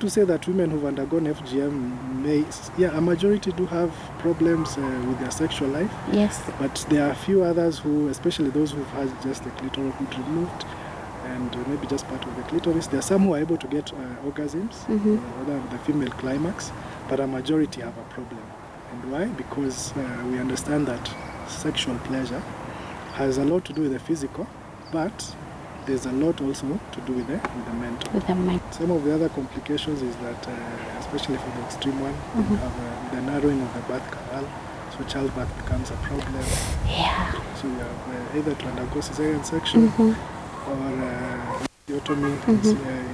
To say that women who've undergone FGM a majority do have problems with their sexual life. Yes. But there are a few others who, especially those who've had just the clitoral hood removed and maybe just part of the clitoris, there are some who are able to get orgasms, other than the female climax, but a majority have a problem. And why? Because we understand that sexual pleasure has a lot to do with the physical, but there's a lot also to do with the mental. With the mental. Some of the other complications is that, especially for the extreme one, you have the narrowing of the birth canal, so childbirth becomes a problem. Yeah. So you have either to undergo cesarean section or osteotomy,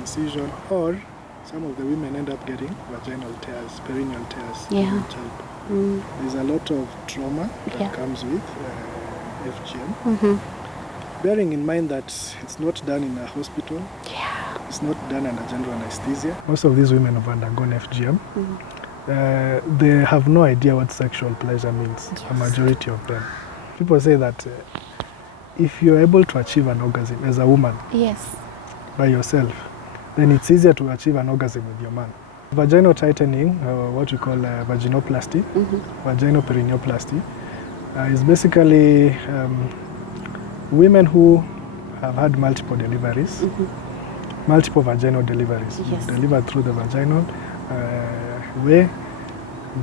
incision, or some of the women end up getting vaginal tears, perineal tears during childbirth. There's a lot of trauma that comes with FGM. Bearing in mind that it's not done in a hospital, it's not done under general anesthesia. Most of these women have undergone FGM. They have no idea what sexual pleasure means, a majority of them. People say that if you're able to achieve an orgasm as a woman by yourself, then it's easier to achieve an orgasm with your man. Vaginal tightening, or what we call vaginoplasty, vaginal perineoplasty, is basically women who have had multiple deliveries, multiple vaginal deliveries, delivered through the vaginal way.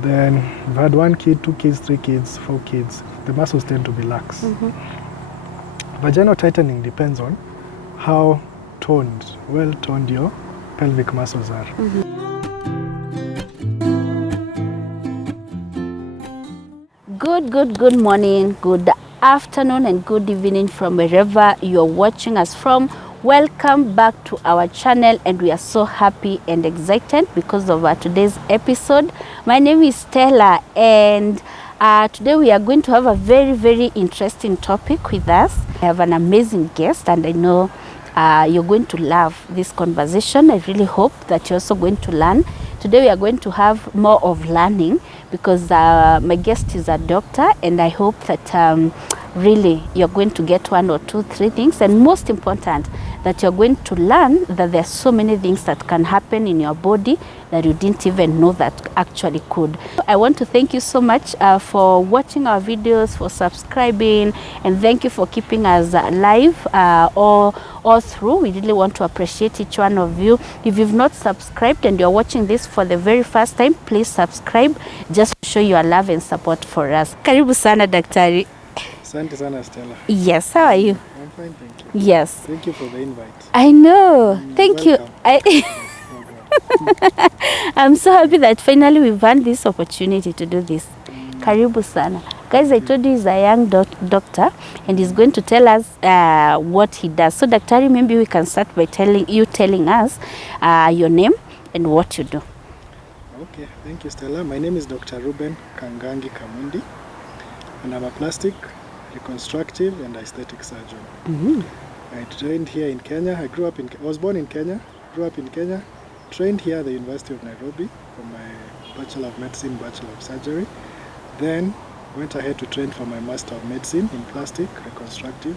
Then you've had 1 kid, 2 kids, 3 kids, 4 kids. The muscles tend to be lax. Vaginal tightening depends on how well toned your pelvic muscles are. Good morning, good afternoon and good evening from wherever you're watching us from. Welcome back to our channel, and we are so happy and excited because of today's episode. My name is Stella, and today we are going to have a very interesting topic with us. I have an amazing guest, and I know you're going to love this conversation. I really hope that you're also going to learn. Today we are going to have more of learning because my guest is a doctor, and I hope that really you're going to get 1 or 2, 3 things, and most important, that you're going to learn that there are so many things that can happen in your body that you didn't even know that actually could. I want to thank you so much for watching our videos, for subscribing, and thank you for keeping us live all through. We really want to appreciate each one of you. If you've not subscribed and you're watching this for the very first time, please subscribe, just to show your love and support for us. Karibu sana daktari. Asante sana Stella. Yes, how are you? I'm fine, thank you. Yes. Thank you for the invite. I know. Thank you. I'm so happy that finally we've had this opportunity to do this. Karibu sana. Guys, I told you he's a young doctor, and he's going to tell us what he does. So, Daktari, maybe we can start by telling us your name and what you do. Okay, thank you, Stella. My name is Dr. Ruben Kangangi Kamundi, and I'm a plastic, reconstructive, and aesthetic surgeon. I trained here in Kenya. I was born in Kenya, grew up in Kenya, trained here at the University of Nairobi for my Bachelor of Medicine, Bachelor of Surgery. Then went ahead to train for my Master of Medicine in Plastic, Reconstructive,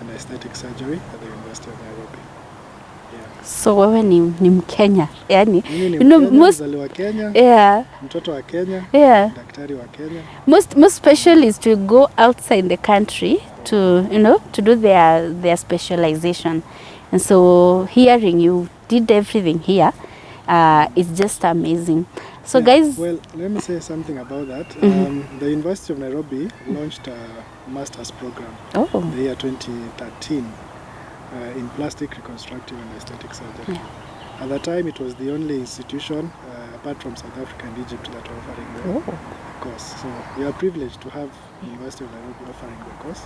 and Aesthetic Surgery at the University of Nairobi. Yeah. So wewe ni Mkenya, yani mzaliwa Kenya, mtoto wa Kenya, daktari wa Kenya. Most specialists to go outside the country to to do their specialization, and so hearing you did everything here is just amazing. So guys, well, let me say something about that. The University of Nairobi launched a master's program in the year 2013 in plastic, reconstructive, and aesthetic surgery. At the time, it was the only institution, apart from South Africa and Egypt, that were offering the course. So we are privileged to have the University of Nairobi offering the course,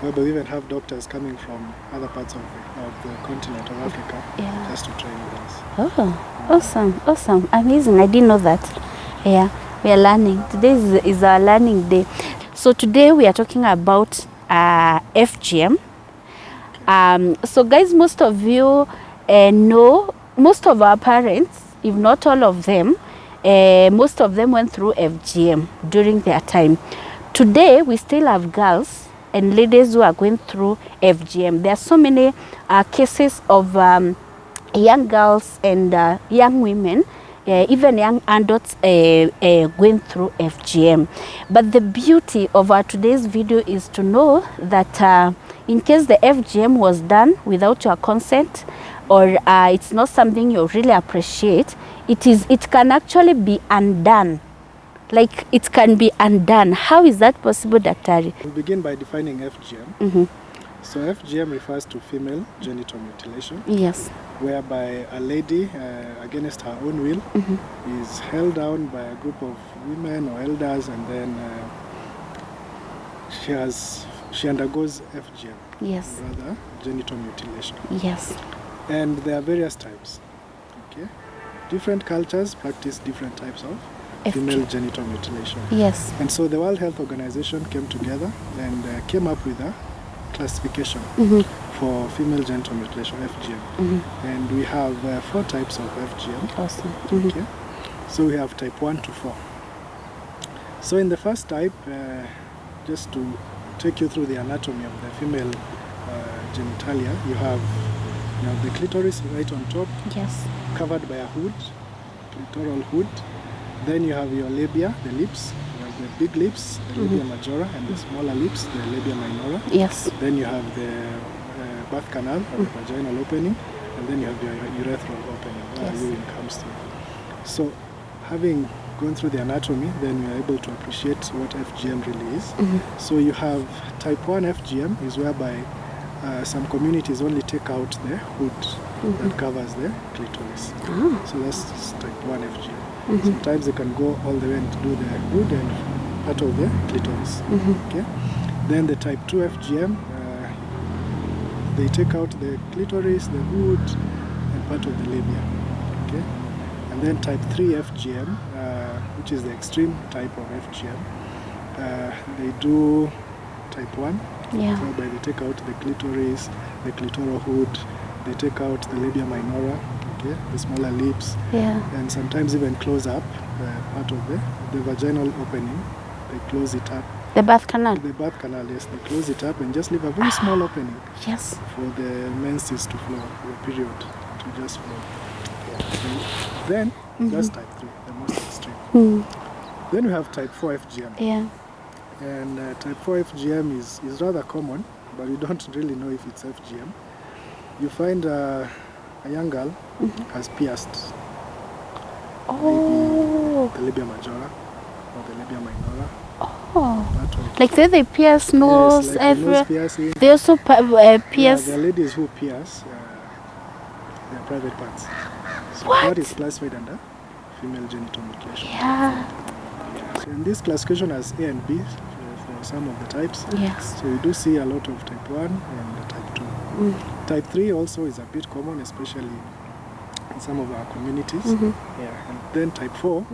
where we even have doctors coming from other parts of the continent of Africa just to train with us. Awesome, amazing. I didn't know that. Yeah, we are learning. Today is our learning day. So today we are talking about FGM. So guys, most of you know, most of our parents, if not all of them, most of them went through FGM during their time. Today, we still have girls and ladies who are going through FGM. There are so many cases of young girls and young women, even young adults going through FGM. But the beauty of our today's video is to know that in case the FGM was done without your consent, or it's not something you really appreciate, it can actually be undone. Like, it can be undone. How is that possible, Daktari? We'll begin by defining FGM. So FGM refers to female genital mutilation. Yes. Whereby a lady, against her own will, is held down by a group of women or elders, and then she undergoes FGM. Yes. Rather, genital mutilation. Yes. And there are various types. Okay. Different cultures practice different types of female genital mutilation. Yes. And so the World Health Organization came together and came up with a classification for female genital mutilation, FGM. And we have 4 types of FGM. Awesome. Okay. So we have type 1 to 4. So in the first type, just to take you through the anatomy of the female genitalia, you have the clitoris right on top, yes, covered by a hood, clitoral hood. Then you have your labia, the lips. You have the big lips, the labia majora, and the smaller lips, the labia minora. Yes. Then you have the birth canal, or the vaginal opening, and then you have your urethral opening, where urine comes through. So, having gone through the anatomy, then you are able to appreciate what FGM really is. So you have type 1 FGM is whereby some communities only take out the hood that covers the clitoris. So that's type 1 FGM. Sometimes they can go all the way and do the hood and part of the clitoris. Okay. Then the type 2 FGM, they take out the clitoris, the hood, and part of the labia. Okay. And then type 3 FGM, which is the extreme type of FGM, they do type 1, whereby they take out the clitoris, the clitoral hood, they take out the labia minora, okay, the smaller lips, and sometimes even close up part of the vaginal opening. They close it up. The birth canal? The birth canal, yes. They close it up and just leave a very small opening. Yes. For the menses to flow, the period to just flow. So then, that's type 3, the most extreme. Then we have type 4 FGM. Yeah. And type 4 FGM is rather common, but we don't really know if it's FGM. You find a young girl has pierced maybe the labia majora or the labia minora. Like they pierce nose, like everywhere. The nose piercing. They also pierce. There are ladies who pierce their private parts. So What? that is classified under female genital mutilation. So in this classification has A and B for some of the types. Yes. So we do see a lot of type 1 and type 2. Type 3 also is a bit common, especially in some of our communities. And then type 4,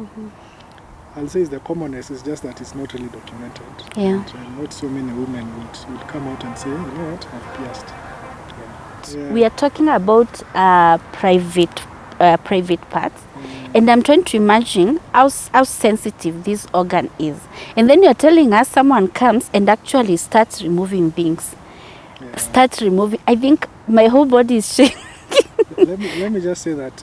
I'll say is the commonest, is just that it's not really documented. And not so many women would come out and say, you know what, I've pierced. We are talking about private parts. And I'm trying to imagine how sensitive this organ is. And then you're telling us someone comes and actually starts removing things. Starts removing. I think my whole body is shaking. let me just say that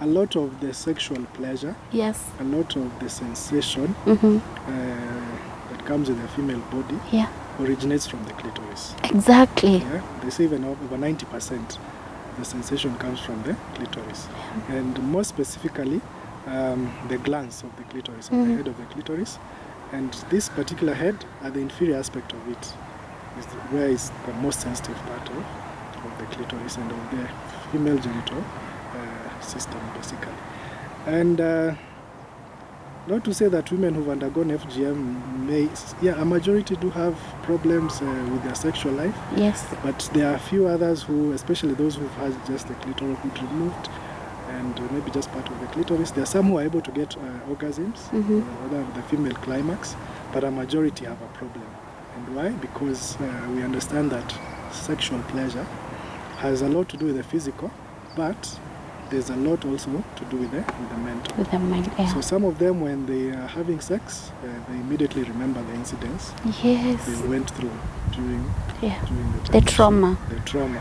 a lot of the sexual pleasure, a lot of the sensation that comes with the female body originates from the clitoris. Exactly. They say even over 90% the sensation comes from the clitoris. And more specifically, the glands of the clitoris, the head of the clitoris. And this particular head, at the inferior aspect of it, is where is the most sensitive part of the clitoris and of the female genital system, basically. And not to say that women who've undergone FGM a majority do have problems with their sexual life. But there are a few others who, especially those who've had just the clitoral hood removed and maybe just part of the clitoris, there are some who are able to get orgasms, rather the female climax, but a majority have a problem. And why? Because we understand that sexual pleasure has a lot to do with the physical, but there's a lot also to do with the mental. With the mind, yeah. So some of them, when they are having sex, they immediately remember the incidents Yes. they went through during the time The trauma. The trauma.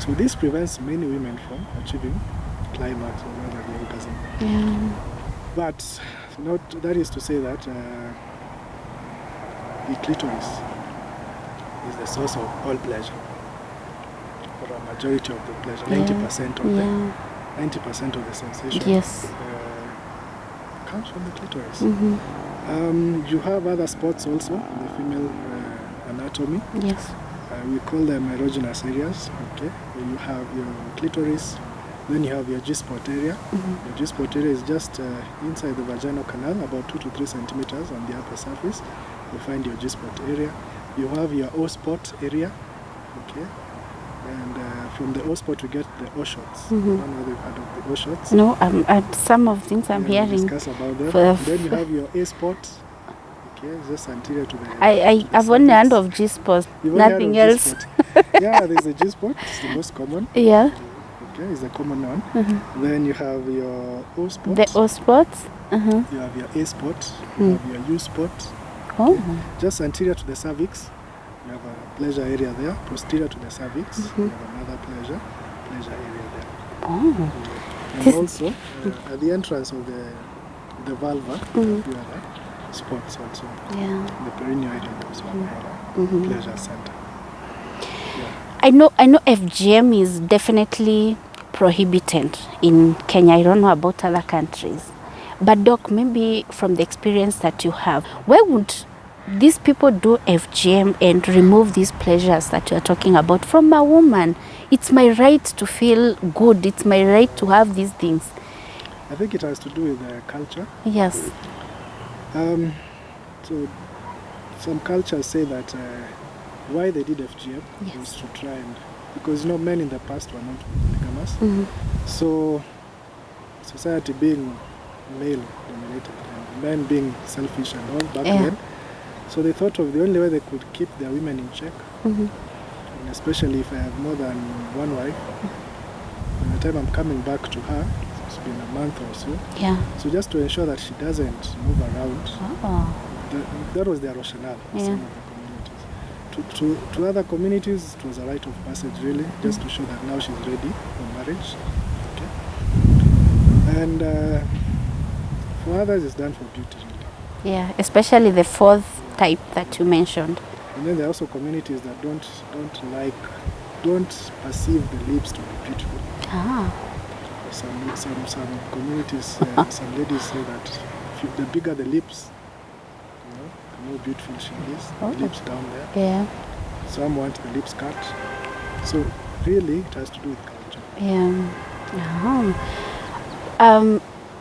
So this prevents many women from achieving climax or rather the orgasm. Yeah. But that is to say that the clitoris is the source of all pleasure, or a majority of the pleasure, 90% of the 90% of the sensation comes from the clitoris. You have other spots also in the female anatomy. Yes. We call them erogenous areas. Okay, you have your clitoris, then you have your G-spot area. Your G-spot area is just inside the vaginal canal, about 2 to 3 centimeters on the upper surface. You find your G-spot area. You have your O-spot area. Okay, and from the O-spot we get the O-shots. I don't know whether you've heard of the O-shots. No, some of things I'm hearing. We'll discuss about them. Then you have your A-spot. Okay, just anterior to the. I've only heard of G-spot, nothing else. Yeah, there's a G-spot. It's the most common. Yeah. Okay, it's the common one. Then you have your O-spot. The O-spot. You have your A-spot. You have your U-spot. Oh. Okay. Just anterior to the cervix, you have a pleasure area there. Posterior to the cervix, you have another pleasure area there. Oh. And also, at the entrance of the vulva, you have other spots also. Yeah. The perineal area also have a pleasure center. I know FGM is definitely prohibited in Kenya. I don't know about other countries. But Doc, maybe from the experience that you have, why would these people do FGM and remove these pleasures that you're talking about from a woman? It's my right to feel good. It's my right to have these things. I think it has to do with the culture. Yes. So some cultures say that why they did FGM was to try and, because men in the past were not polygamous. So society being male dominated and men being selfish and all back then, so they thought of the only way they could keep their women in check, and especially if I have more than one wife, by the time I'm coming back to her, it's been a month or so, so just to ensure that she doesn't move around, that was their rationale in some of the communities. To other communities, it was a rite of passage really, just to show that now she's ready for marriage. Okay. And for others, it's done for beauty, really. Yeah, especially the fourth type that you mentioned. And then there are also communities that don't perceive the lips to be beautiful. Some communities, some ladies say that the bigger the lips, the more beautiful she is. The lips down there. Yeah. Some want the lips cut. So really, it has to do with culture. Yeah.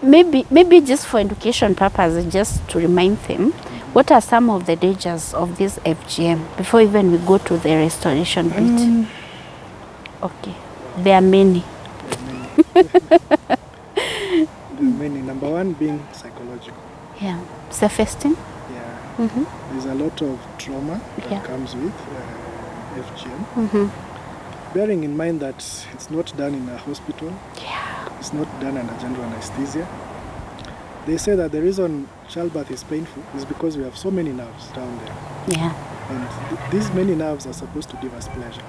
Maybe just for education purposes, just to remind them, what are some of the dangers of this FGM before even we go to the restoration bit? Okay, there are many. There are many. Number one being psychological. Yeah, self-esteem. Yeah. There's a lot of trauma that comes with FGM. Bearing in mind that it's not done in a hospital. It's not done under general anesthesia. They say that the reason childbirth is painful is because we have so many nerves down there. Yeah. And these many nerves are supposed to give us pleasure.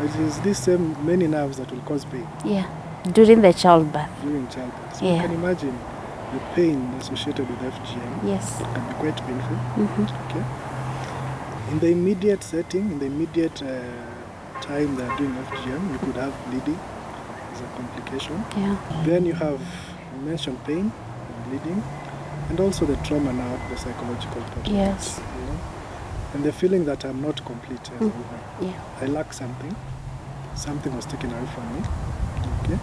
It is these same many nerves that will cause pain. Yeah. During the childbirth. During childbirth. So you can imagine the pain associated with FGM. Yes. It can be quite painful. Okay. In the immediate setting, in the immediate time they are doing FGM, you could have bleeding as a complication. Yeah. Then you have, you mentioned pain, bleeding, and also the trauma now, the psychological part. Yes. And the feeling that I'm not complete as a woman. Yeah. I lack something. Something was taken away from me. Okay.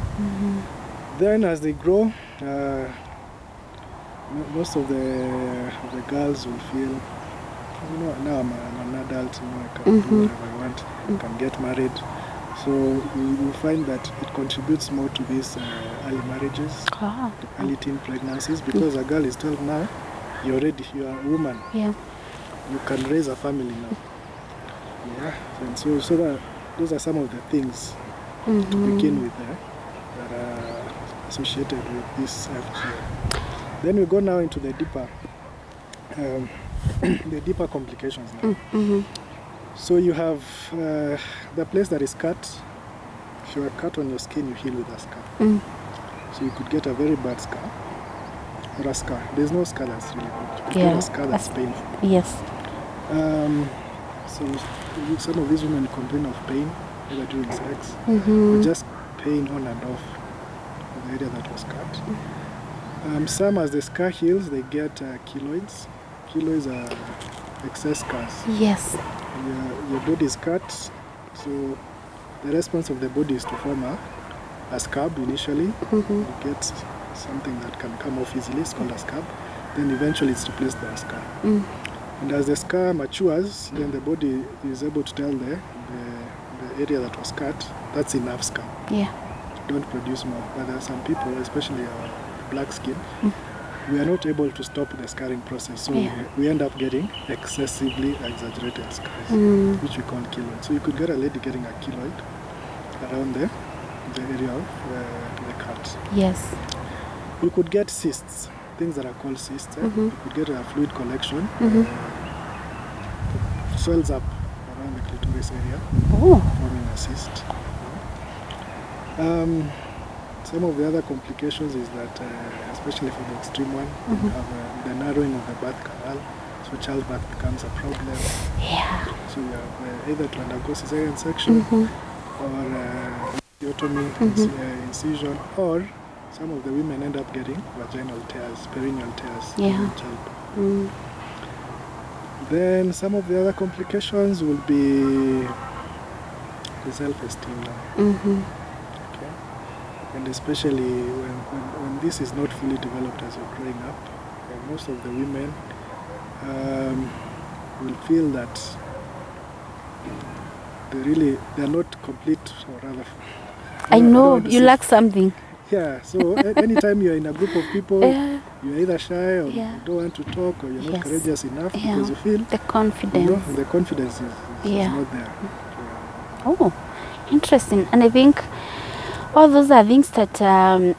Then as they grow, most of the girls will feel, now I'm an adult, I can do whatever I want, I can get married. So you find that it contributes more to these early marriages, early teen pregnancies, because a girl is told now, you're ready, you are a woman. Yeah. You can raise a family now. Yeah. And so that those are some of the things to begin with that are associated with this FGM. Then we go now into the deeper the deeper complications now. So you have the place that is cut. If you are cut on your skin, you heal with a scar. So you could get a very bad scar or a scar. There's no scar that's really good. You could get a scar that's painful. Yes. So some of these women complain of pain either during sex or just pain on and off of the area that was cut. Some, as the scar heals, they get keloids. Keloids are excess scars. Yes. Your body is cut, so the response of the body is to form a scab initially. You get something that can come off easily, it's called a scab. Then eventually it's replaced by a scar. And as the scar matures, then the body is able to tell the area that was cut, that's enough scar. Yeah. Don't produce more. But there are some people, especially our black skin, we are not able to stop the scarring process. So we end up getting excessively exaggerated scars, which we call keloid. So you could get a lady getting a keloid around the area of the cut. Yes. You could get cysts, things that are called cysts. You could get a fluid collection, swells up around the clitoris area, forming a cyst. Some of the other complications is that, especially for the extreme one, you have the narrowing of the birth canal, so childbirth becomes a problem. Yeah. So you have either to undergo cesarean section or osteotomy, incision, or some of the women end up getting vaginal tears, perineal tears during childbirth. Then some of the other complications will be the self-esteem now. And especially when this is not fully developed as you're growing up, most of the women will feel that they're not complete, or rather, I know you lack something. Yeah, so anytime you're in a group of people, you're either shy or you don't want to talk, or you're not courageous enough because you feel the confidence. The confidence is not there. Oh, interesting. And I think all those are things that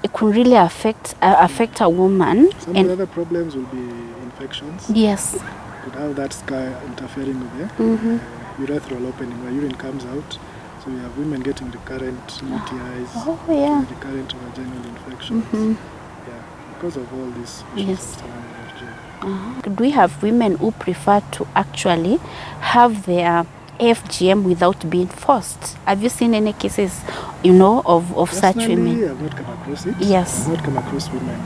it could really affect a woman. Some of the other problems will be infections. Yes. You could have that scar interfering with the urethral opening where urine comes out. So you have women getting recurrent UTIs, recurrent vaginal infections. Because of all these issues surrounding FGM. Do we have women who prefer to actually have their FGM without being forced? Have you seen any cases, of such women? I've not come across it. Yes. I've not come across women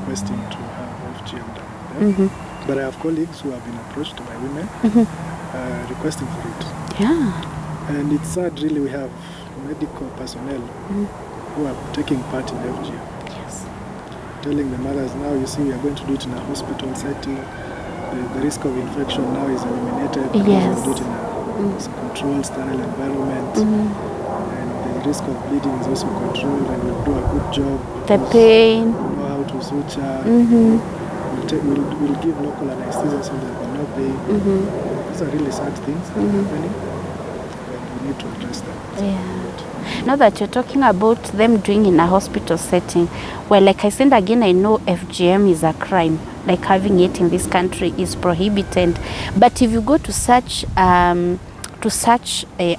requesting to have FGM done. But I have colleagues who have been approached by women requesting for it. Yeah. And it's sad, really, we have medical personnel who are taking part in FGM. Yes. Telling the mothers, now you see we are going to do it in a hospital setting. The risk of infection now is eliminated. Yes. We'll do it in a controlled, sterile environment. And the risk of bleeding is also controlled, and we'll do a good job. The pain. We'll know how to suture. We'll give local anesthesia so there will be no pain. These are really sad things that are happening. We need to address them. Yeah. Now that you're talking about them doing in a hospital setting, well, like I said again, I know FGM is a crime. Like having it in this country is prohibited. But if you go to such a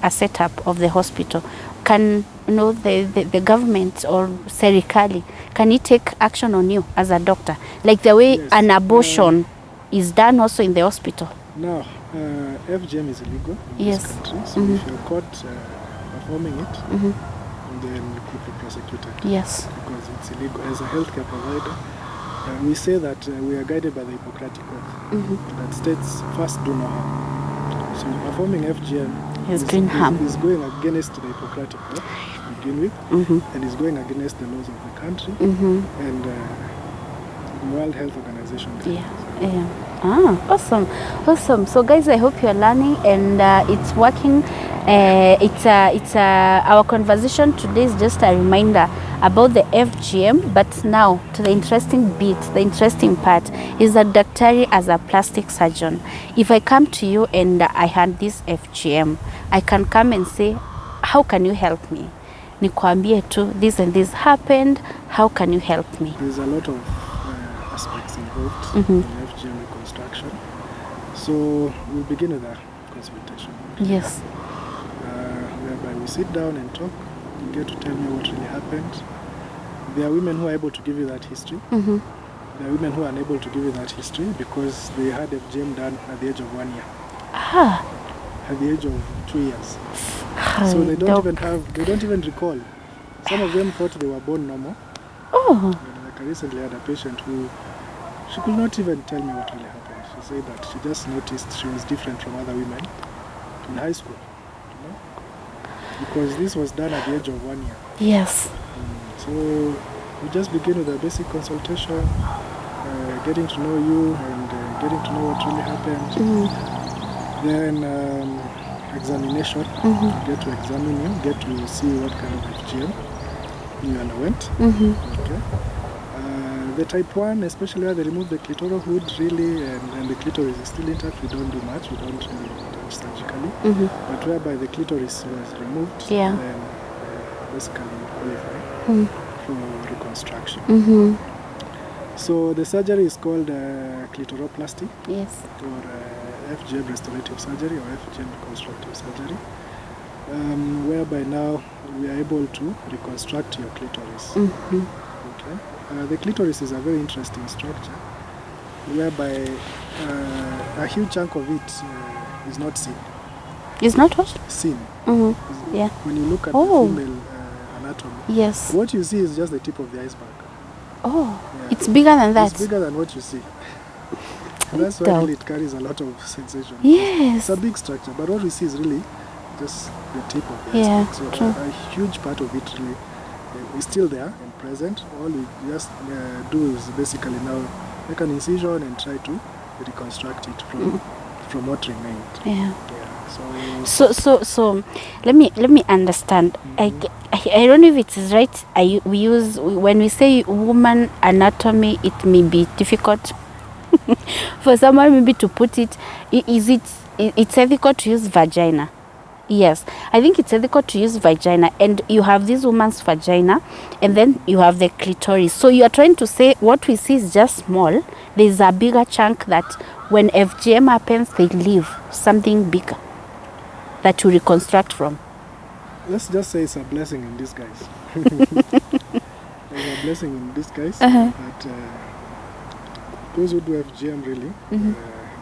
setup of the hospital, can the government or serikali, can it take action on you as a doctor? Like the way an abortion is done also in the hospital? No. FGM is illegal in this country, so if you're caught performing it, then you could be prosecuted. Yes. Because it's illegal. As a healthcare provider, we say that we are guided by the Hippocratic Oath that states, first do no harm. So performing FGM is going against the Hippocratic Oath to begin with, and is going against the laws of the country and the World Health Organization. Awesome. So guys, I hope you're learning and it's working. Our conversation today is just a reminder about the FGM, but now to the interesting bit, the interesting part is that Daktari, as a plastic surgeon, if I come to you and I had this FGM, I can come and say, how can you help me? nikwambie tu this and this happened, how can you help me? There's a lot of aspects involved in FGM reconstruction. So we'll begin with a consultation. Yes. Whereby we sit down and talk. You get to tell me what really happened. There are women who are able to give you that history. There are women who are unable to give you that history because they had FGM done at the age of 1 year. At the age of 2 years. So they don't even recall. Some of them thought they were born normal. Like I recently had a patient who, she could not even tell me what really happened. She said that she just noticed she was different from other women in high school. You know? Because this was done at the age of 1 year. Yes. So we just begin with a basic consultation, getting to know you and getting to know what really happened. Then examination, get to examine you, get to see what kind of FGM you underwent. Okay. The type 1, especially where they remove the clitoral hood really and the clitoris is still intact, we don't do much, we don't really touch surgically. But whereby the clitoris was removed, then basically you qualify for reconstruction. So the surgery is called Clitoroplasty. Yes. Or FGM restorative surgery or FGM reconstructive surgery, whereby now we are able to reconstruct your clitoris. Okay. The clitoris is a very interesting structure, whereby a huge chunk of it is not seen. It's not what? Seen. Yeah. When you look at the female anatomy, yes, what you see is just the tip of the iceberg. Yeah. It's bigger than that. It's bigger than what you see. And that's why really it carries a lot of sensation. Yes. It's a big structure, but what we see is really just the tip of the iceberg. So a huge part of it really is still there and present. All we just do is basically now make an incision and try to reconstruct it from what remained. Yeah. So let me understand. I don't know if it is right. We use, when we say woman anatomy, it may be difficult for someone maybe to put it. It's ethical to use vagina? Yes, I think it's ethical to use vagina, and you have this woman's vagina and then you have the clitoris. So you are trying to say what we see is just small. There's a bigger chunk that when FGM happens, they leave something bigger that you reconstruct from. Let's just say it's a blessing in disguise. It's a blessing in disguise, but those who do FGM really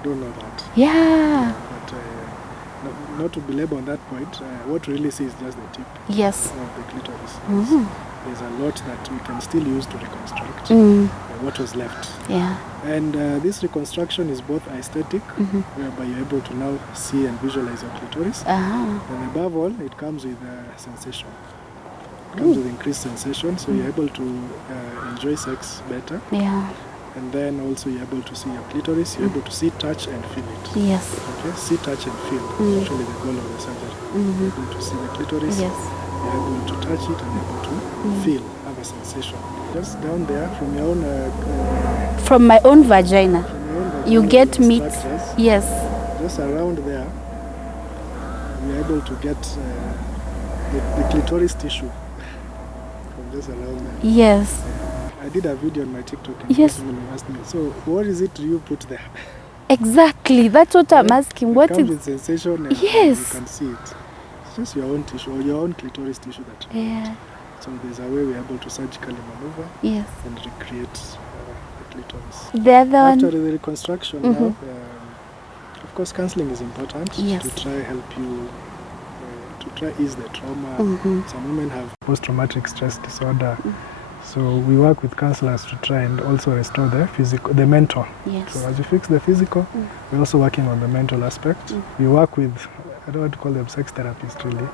don't know that. But not to belabor on that point, what we really see is just the tip of the clitoris. There's a lot that we can still use to reconstruct what was left. And this reconstruction is both aesthetic, whereby you're able to now see and visualize your clitoris, and above all, it comes with sensation. It comes with increased sensation, so you're able to enjoy sex better. And then also you're able to see your clitoris, you're able to see, touch and feel it. Okay, see, touch and feel. Actually the goal of the surgery. You're able to see the clitoris, you're able to touch it and able to feel, have a sensation. Just down there from your own... from my own vagina. You get meat. Yes. Just around there, you're able to get the clitoris tissue from just around there. Yes. I did a video on my TikTok and someone asked me, so what is it you put there? Exactly, that's what I'm asking. What comes with sensation and you can see it. It's just your own tissue or your own clitoris tissue that you put. So there's a way we're able to surgically maneuver and recreate the clitoris. After the reconstruction now, of course counseling is important to try help you, to try ease the trauma. Some women have post-traumatic stress disorder. So we work with counselors to try and also restore the physical, the mental. So as you fix the physical, we're also working on the mental aspect. We work with, I don't want to call them sex therapists really,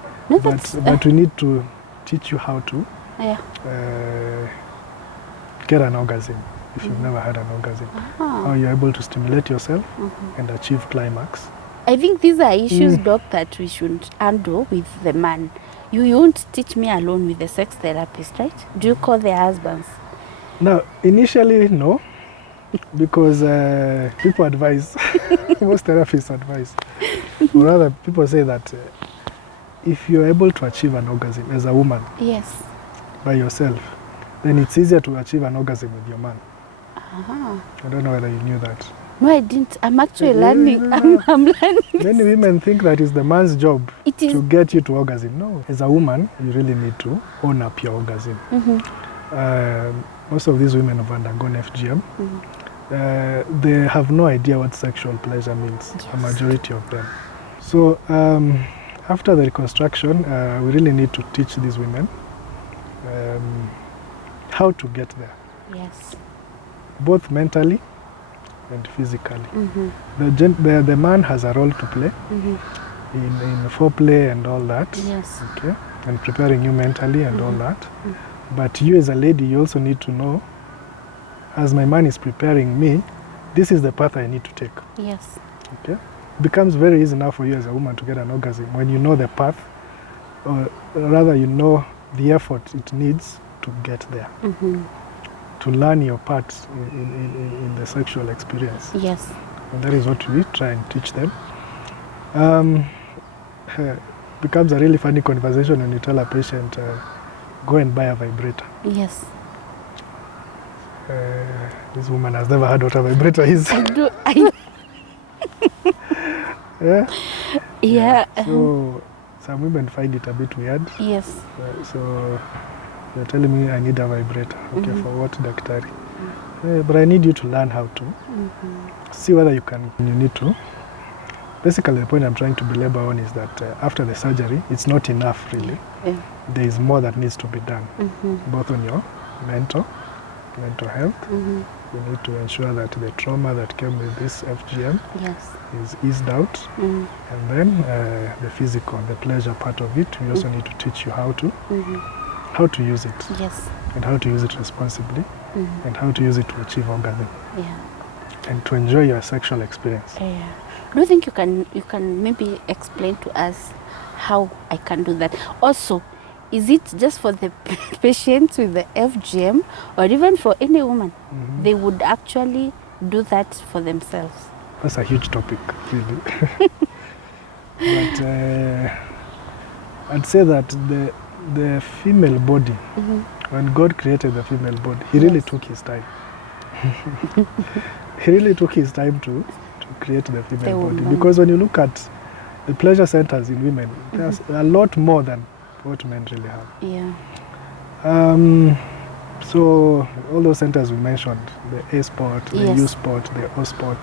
but we need to teach you how to get an orgasm if you've never had an orgasm. How you're able to stimulate yourself and achieve climax. I think these are issues, Doc, that we should handle with the man. You won't teach me alone with the sex therapist, right? Do you call their husbands? No, initially no, because people advise, most therapists advise. Or rather, people say that if you're able to achieve an orgasm as a woman Yes. by yourself, then it's easier to achieve an orgasm with your man. Uh-huh. I don't know whether you knew that. No, I didn't. I'm actually learning. No. I'm learning. Many women think that it's the man's job It is. to get you to orgasm. No. As a woman, you really need to own up your orgasm. Most of these women have undergone FGM. They have no idea what sexual pleasure means, a majority of them. So after the reconstruction, we really need to teach these women how to get there, Yes. both mentally and physically. The man has a role to play in foreplay and all that. Yes. Okay, and preparing you mentally and all that. But you as a lady, you also need to know, as my man is preparing me, this is the path I need to take. Yes. Okay, it becomes very easy now for you as a woman to get an orgasm when you know the path, or rather you know the effort it needs to get there, to learn your part in the sexual experience. Yes. And that is what we try and teach them. Becomes a really funny conversation when you tell a patient, go and buy a vibrator. Yes. This woman has never heard what a vibrator is. I do. Yeah. Yeah. So some women find it a bit weird. Yes. So you're telling me I need a vibrator. Okay, for what, daktari? But I need you to learn how to. See whether you can. You need to. Basically, the point I'm trying to belabor on is that after the surgery, it's not enough, really. Yeah. There is more that needs to be done, both on your mental health. You need to ensure that the trauma that came with this FGM Yes. is eased out. And then the physical, the pleasure part of it, we also need to teach you how to use it. Yes. And how to use it responsibly. And how to use it to achieve orgasm. Yeah. And to enjoy your sexual experience. Yeah. Do you think you can maybe explain to us how I can do that? Also, is it just for the patients with the FGM, or even for any woman? They would actually do that for themselves? That's a huge topic, really. But I'd say that the female body, when God created the female body, He really took His time. He really took His time to create the female body. Because when you look at the pleasure centers in women, there's a lot more than what men really have. Yeah. So all those centers we mentioned, the A spot, the U spot, the O spot,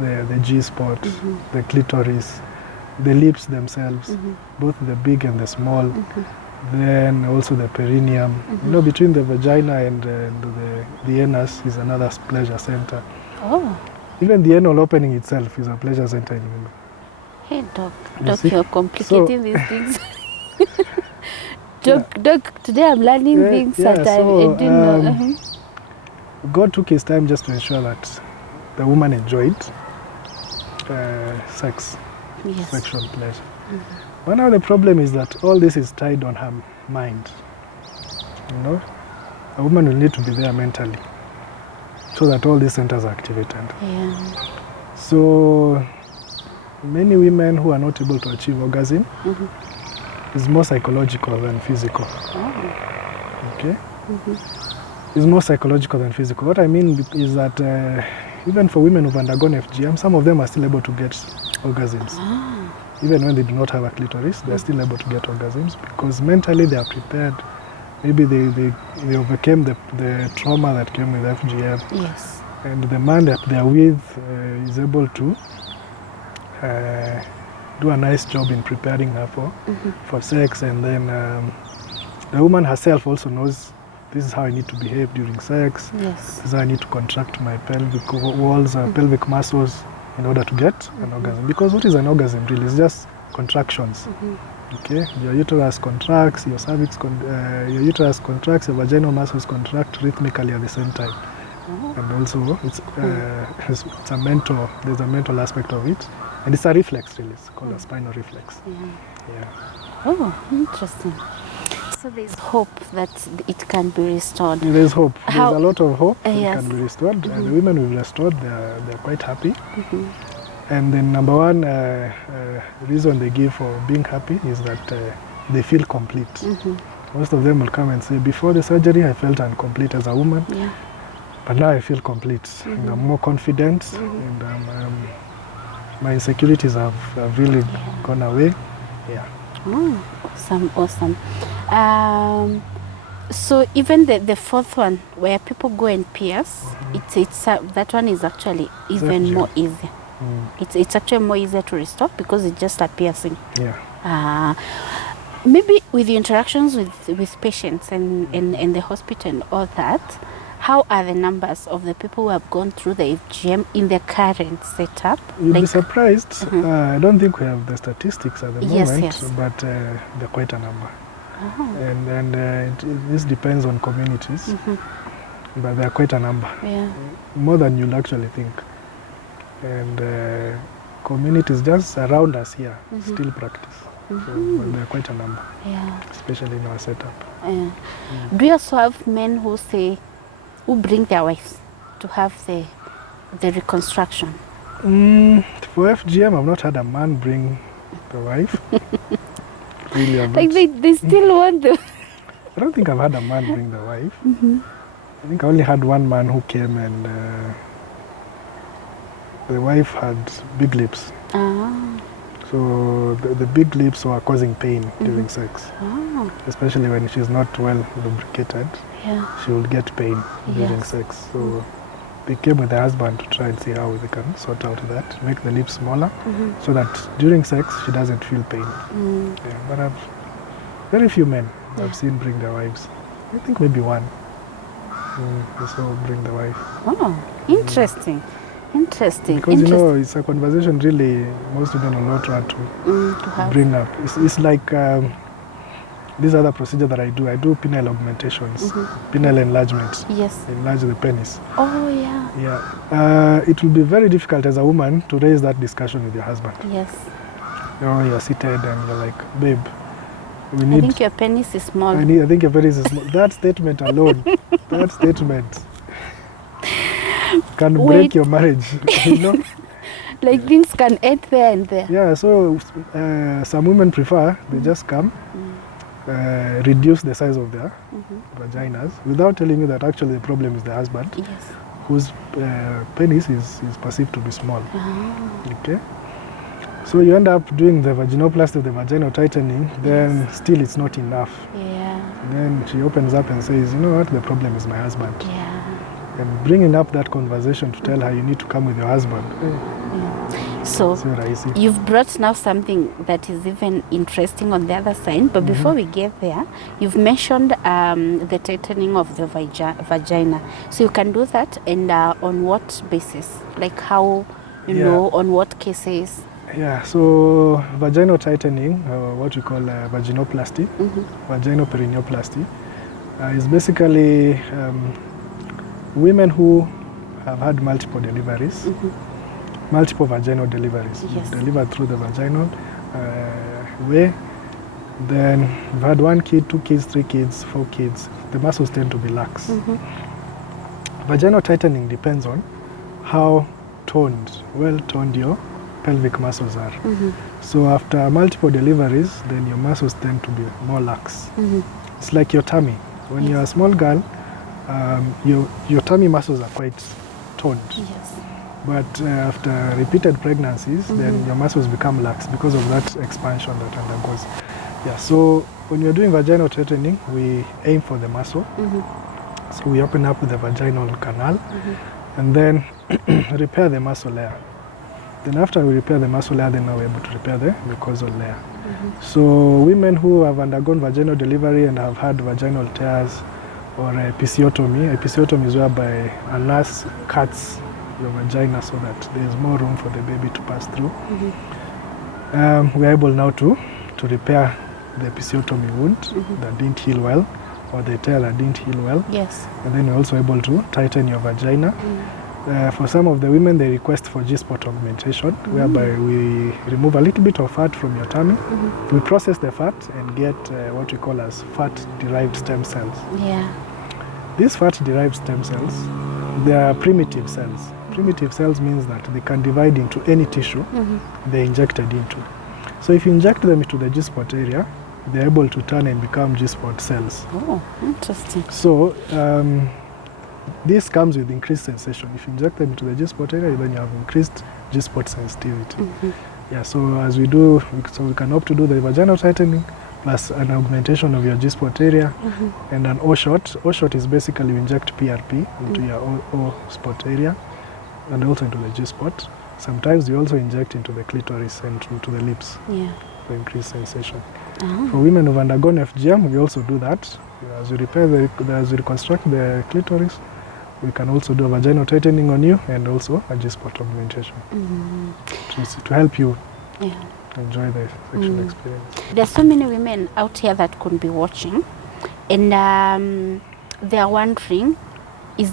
the G spot, the clitoris, the lips themselves, both the big and the small, then also the perineum. You know, between the vagina and the anus is another pleasure center. Oh. Even the anal opening itself is a pleasure center in women. Hey, Doc, you're complicating these things. Doc, today I'm learning things that I didn't know. God took His time just to ensure that the woman enjoyed sex, sexual pleasure. But now the problem is that all this is tied on her mind. You know, a woman will need to be there mentally so that all these centers are activated. Yeah. So many women who are not able to achieve orgasm is more psychological than physical. Okay? It's more psychological than physical. What I mean is that even for women who've undergone FGM, some of them are still able to get orgasms. Even when they do not have a clitoris, they're still able to get orgasms because mentally they are prepared. Maybe they overcame the trauma that came with FGM. Yes. And the man that they're with is able to do a nice job in preparing her for sex. And then the woman herself also knows this is how I need to behave during sex. Yes. This is how I need to contract my pelvic walls, pelvic muscles in order to get an orgasm. Because what is an orgasm really? It's just contractions. Okay, your uterus contracts, your cervix, your uterus contracts, your vaginal muscles contract rhythmically at the same time. And also, it's a mental. There's a mental aspect of it, and it's a reflex, really. It's called a spinal reflex. Yeah. Oh, interesting. So there's hope that it can be restored. There's hope. There's a lot of hope that it Yes. can be restored. The women we've restored, they're quite happy. And then number one reason they give for being happy is that they feel complete. Most of them will come and say, before the surgery, I felt incomplete as a woman, but now I feel complete. And I'm more confident, and my insecurities have really gone away. Yeah. Oh, awesome. So even the fourth one, where people go and pierce, it's that one is actually even more easy. It's actually more easier to restore because it's just a piercing. Yeah. Maybe with the interactions with patients and the hospital and all that, how are the numbers of the people who have gone through the FGM in the current setup? You'll be surprised. I don't think we have the statistics at the moment, yes. but they're quite a number. And this depends on communities, but they're quite a number. Yeah. More than you'll actually think. And communities just around us here still practice. So, but they're quite a number, especially in our setup. Do you also have men who bring their wives to have the reconstruction? For FGM, I've not had a man bring the wife. Really, like they still want them. I don't think I've had a man bring the wife. I think I only had one man who came, and the wife had big lips. So the big lips were causing pain during sex, especially when she's not well lubricated. She will get pain during sex. So they came with the husband to try and see how they can sort out that, make the lips smaller, so that during sex she doesn't feel pain. But very few men I've seen bring their wives. I think maybe one. So bring the wife. Oh, interesting. Interesting. Because you know, it's a conversation really most women will not want to bring up. It's like this other procedure that I do penile augmentations, penile enlargement. Yes. Enlarge the penis. Oh, yeah. Yeah. It will be very difficult as a woman to raise that discussion with your husband. Yes. You know, you're seated and you're like, babe, I think your penis is small. I think your penis is small. That statement alone, that statement can break your marriage, you know? Like things can end there and there. Yeah, so some women prefer, they just come, reduce the size of their vaginas without telling you that actually the problem is the husband, whose penis is perceived to be small. Okay? So you end up doing the vaginoplasty, the vaginal tightening, then still it's not enough. And then she opens up and says, you know what, the problem is my husband. And bringing up that conversation to tell her you need to come with your husband. So you've brought now something that is even interesting on the other side, but before we get there, you've mentioned the tightening of the vagina. So you can do that, and on what basis? Like how, you know, on what cases? Yeah, so vaginal tightening, what we call vaginoplasty, vaginal perineoplasty, is basically women who have had multiple deliveries, multiple vaginal deliveries, delivered through the vaginal way. Then you've had 1 kid, 2 kids, 3 kids, 4 kids. The muscles tend to be lax. Vaginal tightening depends on how well toned your pelvic muscles are. So after multiple deliveries, then your muscles tend to be more lax. It's like your tummy. When you're a small girl, your tummy muscles are quite toned. But after repeated pregnancies, then your muscles become lax because of that expansion that undergoes. Yeah, so when you're doing vaginal tightening, we aim for the muscle. So we open up the vaginal canal and then repair the muscle layer. Then after we repair the muscle layer, then now we're able to repair the mucosal layer. So women who have undergone vaginal delivery and have had vaginal tears or episiotomy is whereby a nurse cuts the vagina so that there's more room for the baby to pass through. We're able now to repair the episiotomy wound that didn't heal well, or the tear that didn't heal well. And then we're also able to tighten your vagina. For some of the women, they request for G-spot augmentation, whereby we remove a little bit of fat from your tummy. We process the fat and get what we call as fat-derived stem cells. These fat-derived stem cells, they are primitive cells. primitive cells means that they can divide into any tissue they're injected into. So if you inject them into the G-spot area, they're able to turn and become G-spot cells. Oh, interesting. So this comes with increased sensation. If you inject them into the G-spot area, then you have increased G-spot sensitivity. Yeah, so as we do, we can opt to do the vaginal tightening plus an augmentation of your G-spot area and an O-shot. O-shot is basically you inject PRP into your O-spot area and also into the G-spot. Sometimes you also inject into the clitoris and into the lips for increased sensation. For women who've undergone FGM, we also do that. As we as we reconstruct the clitoris, we can also do a vaginal tightening on you and also a G-spot augmentation to help you enjoy the sexual experience. There's so many women out here that could be watching, and they are wondering, is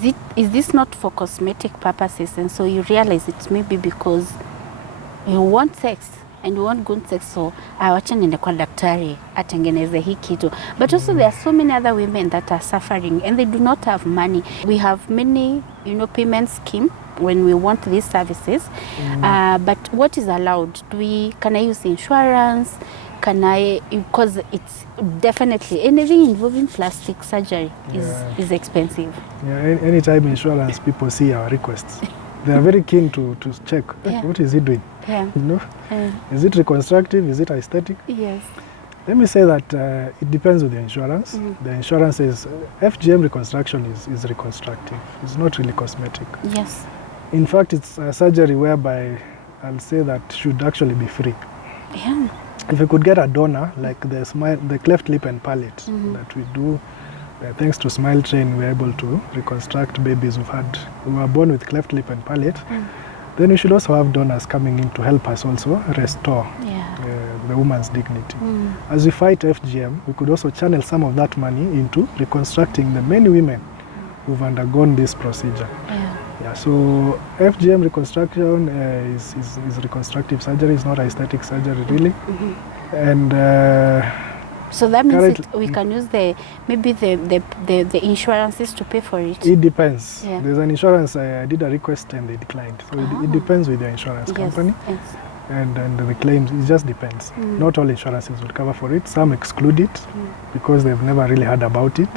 this not for cosmetic purposes? And so you realize it's maybe because you want sex and you want good sex, so awacha niende kwa daktari atengeneze hii kitu. But also there are so many other women that are suffering and they do not have money. We have many, payment scheme when we want these services. But what is allowed? Can I use insurance? Because it's definitely anything involving plastic surgery is expensive. Yeah, anytime insurance people see our requests, they are very keen to check what is he doing. Is it reconstructive? Is it aesthetic? Yes. Let me say that it depends on the insurance. The insurance is FGM reconstruction is reconstructive. It's not really cosmetic. Yes. In fact, it's a surgery whereby I'll say that should actually be free. Yeah. If we could get a donor, like the cleft lip and palate that we do, thanks to Smile Train, we're able to reconstruct babies who are born with cleft lip and palate. Then we should also have donors coming in to help us also restore the woman's dignity. As we fight FGM, we could also channel some of that money into reconstructing the many women who've undergone this procedure. Yeah, so FGM reconstruction is reconstructive surgery, it's not aesthetic surgery really. And so that means we can use the insurances to pay for it? It depends. There's an insurance, I did a request and they declined. So it depends with the insurance company. Yes. And the claims, it just depends. Not all insurances will cover for it. Some exclude it because they've never really heard about it.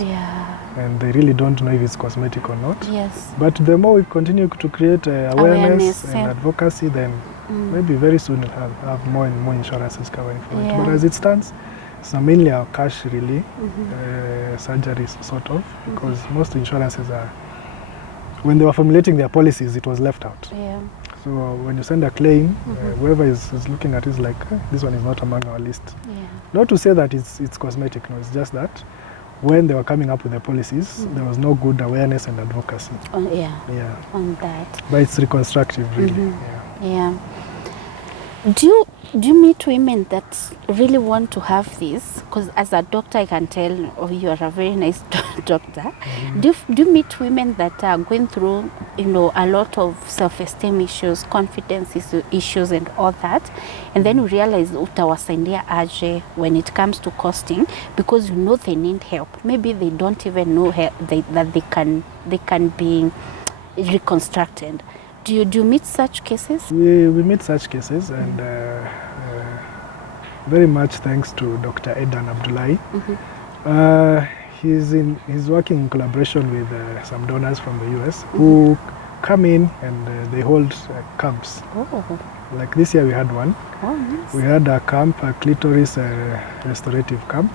And they really don't know if it's cosmetic or not. Yes. But the more we continue to create awareness and advocacy, then maybe very soon we'll have more and more insurances covering for it. But as it stands, it's mainly our cash really surgeries sort of, because most insurances are, when they were formulating their policies, it was left out. So when you send a claim, whoever is looking at it is like, this one is not among our list. Not to say that it's cosmetic, no, it's just that when they were coming up with the policies, there was no good awareness and advocacy. On that. But it's reconstructive, really. Do you meet women that really want to have this? Because as a doctor, I can tell you are a very nice doctor. Do you meet women that are going through, a lot of self-esteem issues, confidence issues, and all that, and then you realize utawasaidia aje when it comes to costing, because they need help. Maybe they don't even know that they can be reconstructed. Do you meet such cases? We meet such cases, and very much thanks to Dr. Edan Abdullahi. He's working in collaboration with some donors from the US who come in and they hold camps. Like this year we had one. Nice. We had a camp, a clitoris restorative camp,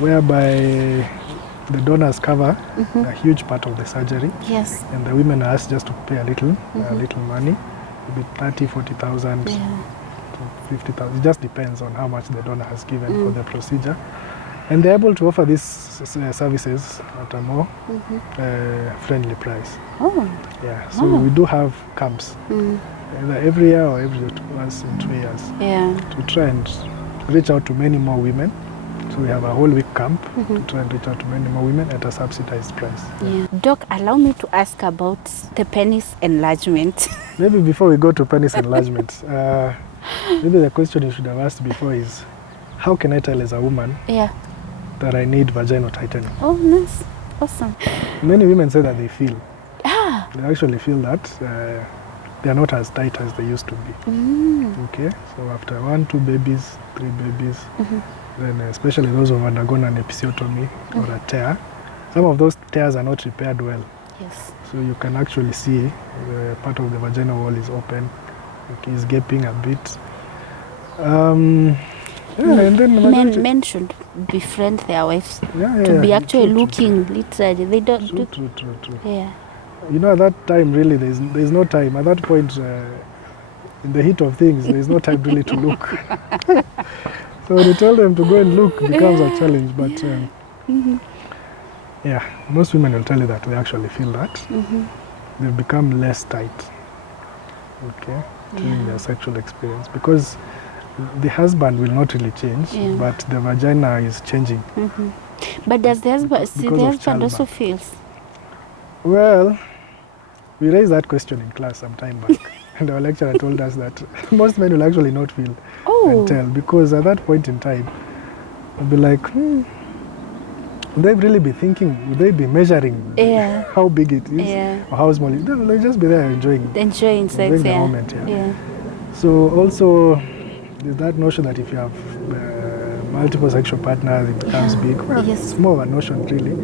whereby the donors cover a huge part of the surgery. Yes. And the women are asked just to pay a little money, maybe 30,000, 40,000 to 50,000. It just depends on how much the donor has given for the procedure. And they're able to offer these services at a more friendly price. So we do have camps, either every year or once in 2 years, to try and reach out to many more women. So we have a whole week camp to try and reach out to many more women at a subsidized price. Doc, allow me to ask about the penis enlargement. Maybe before we go to penis enlargement, maybe the question you should have asked before is, how can I tell as a woman that I need vaginal tightening? Oh, nice. Awesome. Many women say that they feel. they actually feel that they are not as tight as they used to be. Okay, so after 1, 2 babies, 3 babies, then especially those who have undergone an episiotomy or a tear, some of those tears are not repaired well. Yes. So you can actually see the part of the vaginal wall is open, okay, is gaping a bit. And then Men should befriend their wives yeah, to be yeah, actually true, looking literally. They don't True, do. true. Yeah. You know, at that time, really, there's no time. At that point, in the heat of things, there's no time really to look. So when you tell them to go and look, it becomes a challenge. But yeah, most women will tell you that they actually feel that. They've become less tight, okay, during their sexual experience, because the husband will not really change, but the vagina is changing. But does the husband, Because the of husband also childbirth. feels? Well, we raised that question in class some time back, and our lecturer told us that most men will actually not feel and tell, because at that point in time, they'll be like, would they really be thinking, would they be measuring how big it is or how small it is? They'll just be there enjoying sex, enjoying the moment. So also, there's that notion that if you have multiple sexual partners, it becomes big. Well, it's more of a notion, really.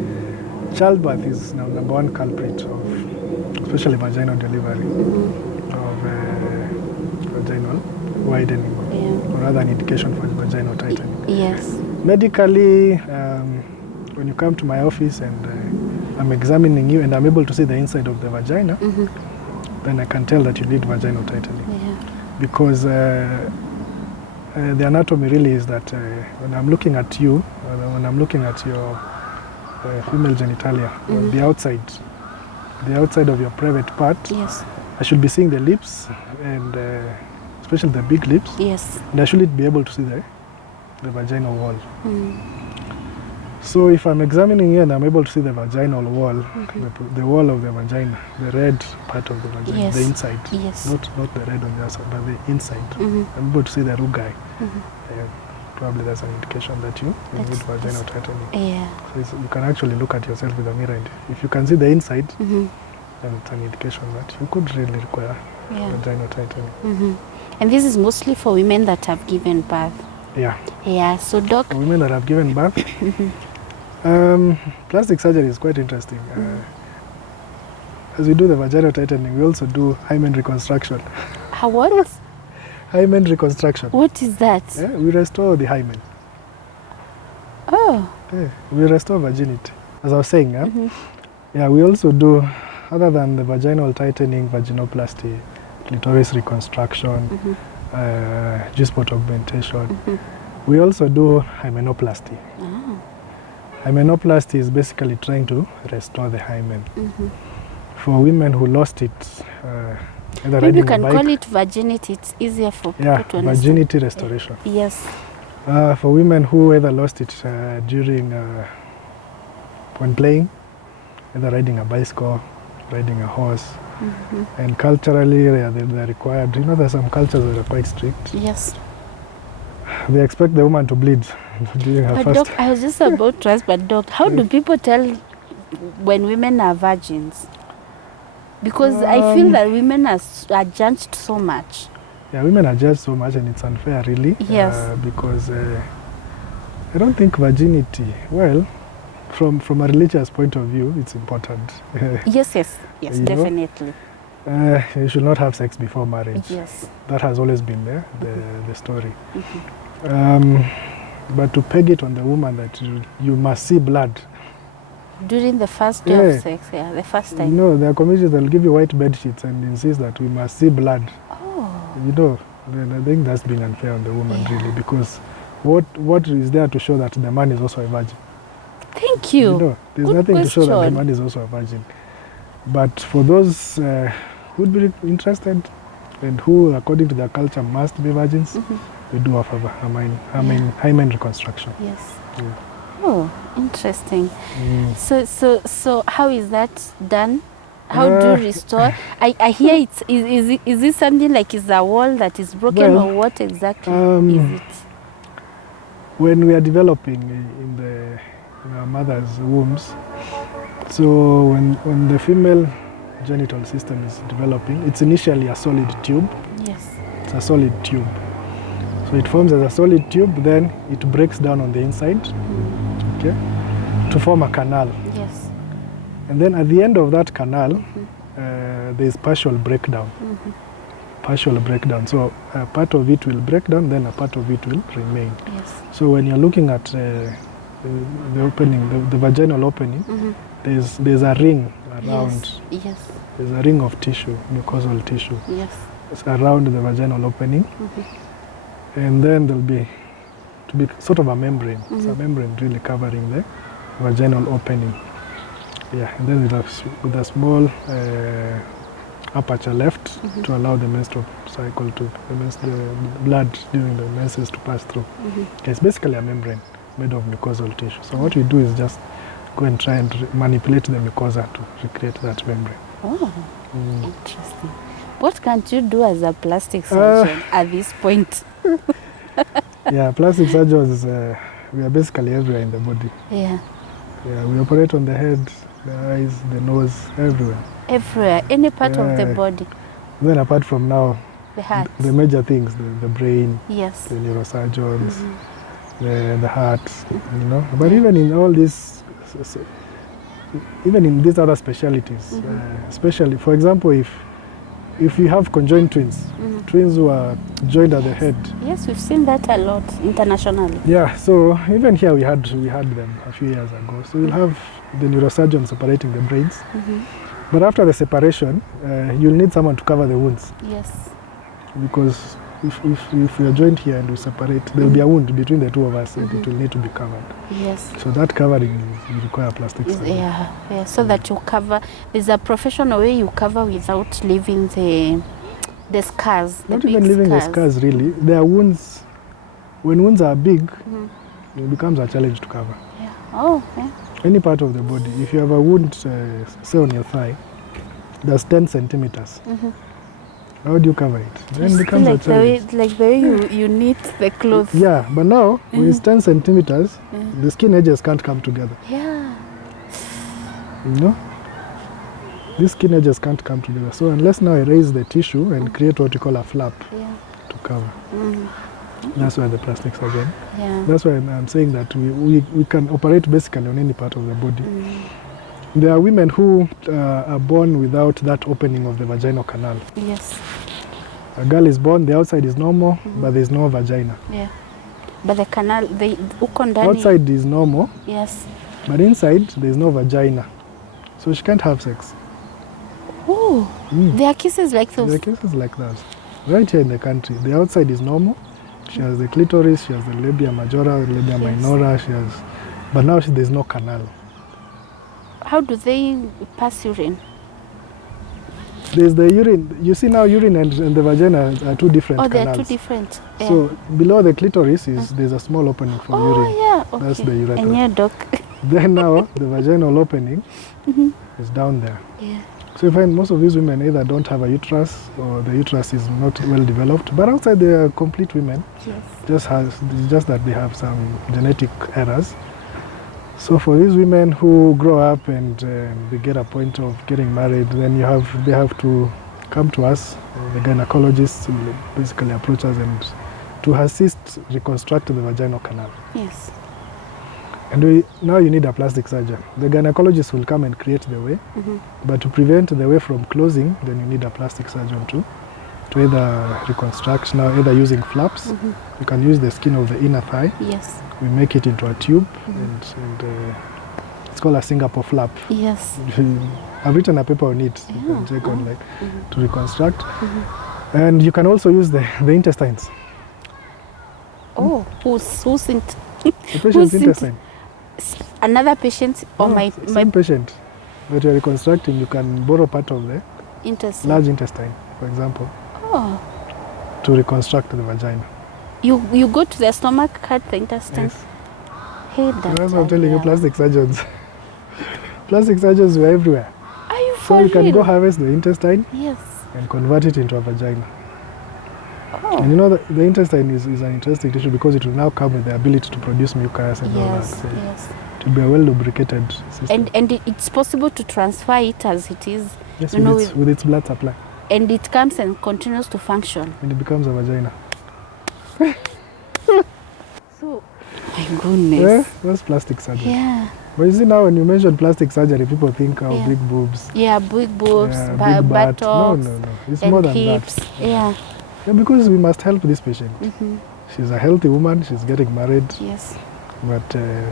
Childbirth is now number one culprit of, especially vaginal delivery, of vaginal widening, or rather an indication for vaginal tightening. Yes. Medically, when you come to my office and I'm examining you and I'm able to see the inside of the vagina, then I can tell that you need vaginal tightening. Because the anatomy really is that when I'm looking at you, when I'm looking at your female genitalia, on the outside of your private part, I should be seeing the lips, and especially the big lips, and I should be able to see the vaginal wall. So if I'm examining you and I'm able to see the vaginal wall, the wall of the vagina, the red part of the vagina, the inside, not the red on the outside, but the inside, I'm able to see the rugae. Probably that's an indication that you need vaginal tightening. So you can actually look at yourself with a mirror, and if you can see the inside, then it's an indication that you could really require vaginal tightening. And this is mostly for women that have given birth. So doc, for women that have given birth, plastic surgery is quite interesting. As we do the vaginal tightening, we also do hymen reconstruction. What? Hymen reconstruction. What is that? We restore the hymen. We restore virginity. As I was saying, we also do, other than the vaginal tightening, vaginoplasty, clitoris reconstruction, G-spot augmentation, we also do hymenoplasty. Hymenoplasty is basically trying to restore the hymen. For women who lost it, either maybe you can bike, call it virginity, it's easier for people to understand. Virginity restoration. For women who either lost it during, when playing, either riding a bicycle, riding a horse, and culturally they're required, there's some cultures that are quite strict. They expect the woman to bleed during her first. Doc, I was just about to ask, but Doc, how do people tell when women are virgins? Because I feel that women are judged so much. Women are judged so much, and it's unfair, really. Because I don't think virginity, well, from a religious point of view, it's important. Yes, definitely. You should not have sex before marriage. That has always been there, the story. But to peg it on the woman that you must see blood during the first day of sex, the first time. There are communities that will give you white bed sheets and insist that we must see blood. Then I think that's being unfair on the woman, really, because what is there to show that the man is also a virgin? Thank you. There's nothing to show that the man is also a virgin. But for those who would be interested and who, according to their culture, must be virgins, we do offer hymen reconstruction. Oh, interesting. So how is that done? How do you restore? I hear is this something like is a wall that is broken, or what exactly is it? When we are developing in our mother's wombs, so when the female genital system is developing, it's initially a solid tube. Yes. It's a solid tube. So it forms as a solid tube, then it breaks down on the inside, okay, to form a canal. Yes. And then at the end of that canal, there's partial breakdown. Partial breakdown. So a part of it will break down, then a part of it will remain. Yes. So when you're looking at the opening, the vaginal opening, there's a ring around. Yes. Yes. There's a ring of tissue, mucosal tissue. Yes. It's around the vaginal opening. And then there'll be sort of a membrane. It's a membrane really covering the vaginal opening. Yeah, and then with a small aperture left to allow the menstrual cycle the blood during the menses to pass through. Okay, it's basically a membrane made of mucosal tissue. So what we do is just go and try and manipulate the mucosa to recreate that membrane. Oh, interesting. What can't you do as a plastic surgeon at this point? Yeah, plastic surgeons, we are basically everywhere in the body. Yeah. Yeah, we operate on the head, the eyes, the nose, everywhere. Everywhere, any part of the body. Then apart from now, The heart. the major things, the brain, Yes. the neurosurgeons, the heart, you know. But even in all these, even in these other specialties, especially, for example, if you have conjoined twins, twins who are joined at the head. Yes, we've seen that a lot internationally. Yeah, so even here we had them a few years ago. So you'll have the neurosurgeon separating the brains. But after the separation, you'll need someone to cover the wounds. Yes. Because if we are joined here and we separate, there will be a wound between the two of us and it will need to be covered. Yes. So that covering will require plastic surgery. Yeah, so that you cover, there's a professional way you cover without leaving the scars. Not even leaving the scars, really. There are wounds, when wounds are big, it becomes a challenge to cover. Yeah. Oh, yeah. Any part of the body. If you have a wound, say on your thigh, that's 10 centimeters. How do you cover it? Then it becomes a challenge. Like the way you knit the clothes. Yeah, but now, when it's 10 centimeters, the skin edges can't come together. Yeah. You know? These skin edges can't come together. So unless now I raise the tissue and create what we call a flap to cover. That's why the plastic surgeon. Yeah. That's why I'm saying that we can operate basically on any part of the body. There are women who are born without that opening of the vaginal canal. Yes. A girl is born, the outside is normal, but there's no vagina. Yeah. But the canal, outside is normal. Yes. But inside, there's no vagina. So she can't have sex. Oh, there are cases like those? There are cases like that. Right here in the country, the outside is normal. She has the clitoris, she has the labia majora, the labia minora, but now there's no canal. How do they pass urine? There's the urine. You see now urine and the vagina are two different canals. Oh, they are two different. Yeah. So below the clitoris there's a small opening for urine. Oh, yeah. Okay. That's the urethra. And yeah, doc. Then now the vaginal opening is down there. Yeah. So you find most of these women either don't have a uterus or the uterus is not well developed. But outside they are complete women. Yes. Just that they have some genetic errors. So for these women who grow up and they get a point of getting married, then they have to come to us. The gynecologists will basically approach us and to assist reconstruct the vaginal canal. Yes. And now you need a plastic surgeon. The gynecologist will come and create the way, but to prevent the way from closing, then you need a plastic surgeon to either reconstruct, now either using flaps. You can use the skin of the inner thigh. Yes. We make it into a tube and it's called a Singapore flap. Yes. I've written a paper on it. You can check on to reconstruct. And you can also use the intestines. Oh, who's in the patient's intestine. Another patient or my patient that you're reconstructing, you can borrow part of the intestine. Large intestine, for example. Oh. To reconstruct the vagina. You go to the stomach, cut the intestine. Yes. Hey, that's what I'm telling you, plastic surgeons. Plastic surgeons were everywhere. Are you for So you can real? go harvest the intestine Yes. and convert it into a vagina. Oh. And you know the intestine is an interesting tissue because it will now come with the ability to produce mucus and all that. So yes. it will be a well lubricated system. And it's possible to transfer it as it is Yes, you know, with its blood supply. And it comes and continues to function. And it becomes a vagina. So, my goodness. Yeah, that's plastic surgery. Yeah. But you see now when you mention plastic surgery, people think of big boobs. Yeah, big boobs, big butt. buttocks. No. It's and more than hips. that. Yeah. Yeah, because we must help this patient. She's a healthy woman. She's getting married. Yes. But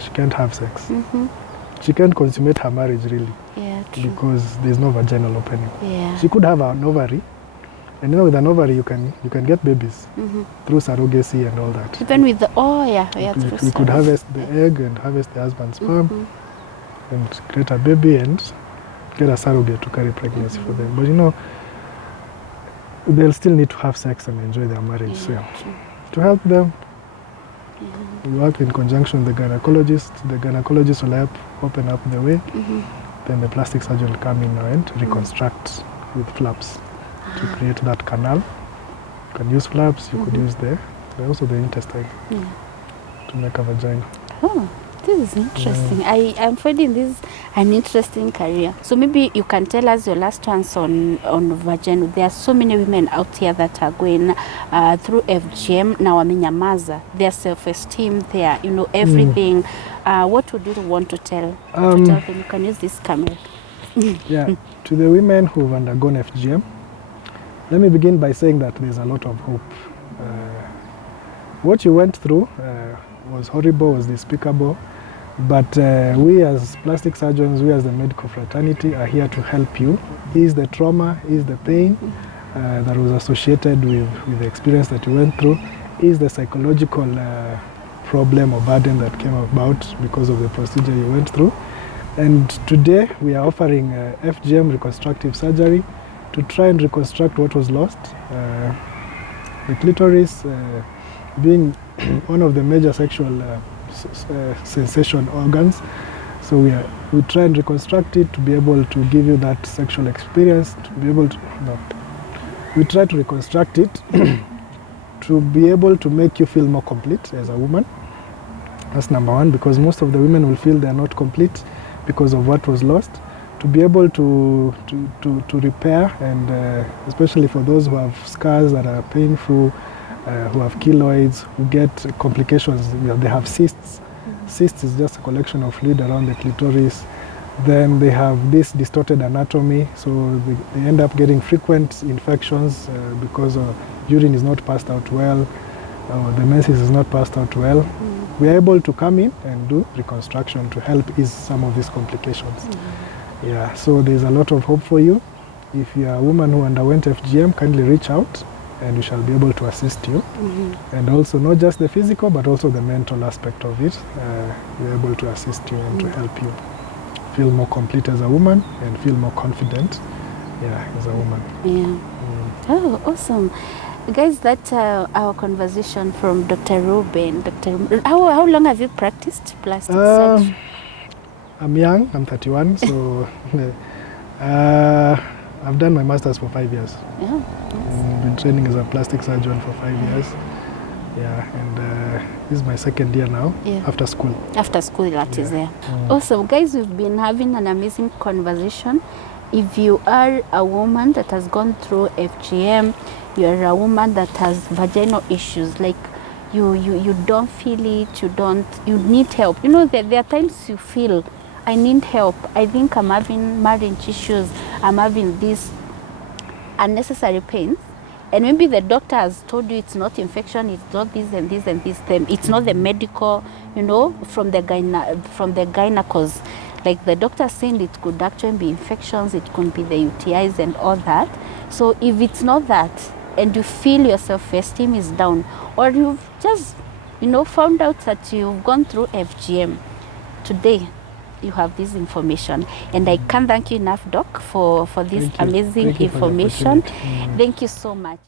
she can't have sex. Mm-hmm. She can't consummate her marriage really. Yeah, true. Because there's no vaginal opening. Yeah. She could have an ovary. And you know, with an ovary, you can get babies through surrogacy and all that. Even with the you could harvest the egg and harvest the husband's sperm and create a baby and get a surrogate to carry pregnancy for them. But you know, they'll still need to have sex and enjoy their marriage. So to help them, we work in conjunction with the gynecologist. The gynecologist will help open up the way. Then the plastic surgeon will come in and reconstruct with flaps to create that canal. You can use flaps, you could use also the intestine to make a vagina. Oh, this is interesting. I'm finding this an interesting career. So maybe you can tell us your last ones on vagina. There are so many women out here that are going through FGM. Now amenyamaza, their self-esteem, their everything. What would you want to tell? To tell them? You can use this camera. Yeah, to the women who've undergone FGM, let me begin by saying that there's a lot of hope. What you went through was horrible, was despicable, but we as plastic surgeons, we as the medical fraternity are here to help you ease the trauma, ease the pain that was associated with the experience that you went through, ease the psychological problem or burden that came about because of the procedure you went through. And today we are offering FGM reconstructive surgery to try and reconstruct what was lost. The clitoris being one of the major sexual sensation organs. So we try and reconstruct it to be able to give you that sexual experience, to be able to, we try to reconstruct it to be able to make you feel more complete as a woman. That's number one, because most of the women will feel they're not complete because of what was lost. To be able to repair, and especially for those who have scars that are painful, who have keloids, who get complications, they have cysts. Cysts is just a collection of fluid around the clitoris. Then they have this distorted anatomy, so they end up getting frequent infections because urine is not passed out well, or the menses is not passed out well. We are able to come in and do reconstruction to help ease some of these complications. Yeah, so there's a lot of hope for you. If you are a woman who underwent FGM, kindly reach out and we shall be able to assist you. And also not just the physical, but also the mental aspect of it. We're able to assist you and to help you feel more complete as a woman and feel more confident as a woman. Oh, awesome. Guys, that's our conversation from Dr. Ruben. How long have you practiced plastic surgery? I'm young, I'm 31, so I've done my master's for 5 years. Yeah, I've been training as a plastic surgeon for 5 years. Yeah, and this is my second year now, after school. After school, that is there. Awesome. Guys, we've been having an amazing conversation. If you are a woman that has gone through FGM, you are a woman that has vaginal issues, like you don't feel it, you need help. You know, there are times you feel, I need help. I think I'm having marriage issues. I'm having this unnecessary pains. And maybe the doctor has told you it's not infection, it's not this and this and this. It's not the medical, from the gynecology. Like the doctor saying it could actually be infections, it could be the UTIs and all that. So if it's not that, and you feel your self-esteem is down, or you've just, found out that you've gone through FGM, today you have this information. And I can't thank you enough, Doc, for this amazing information. Thank you so much.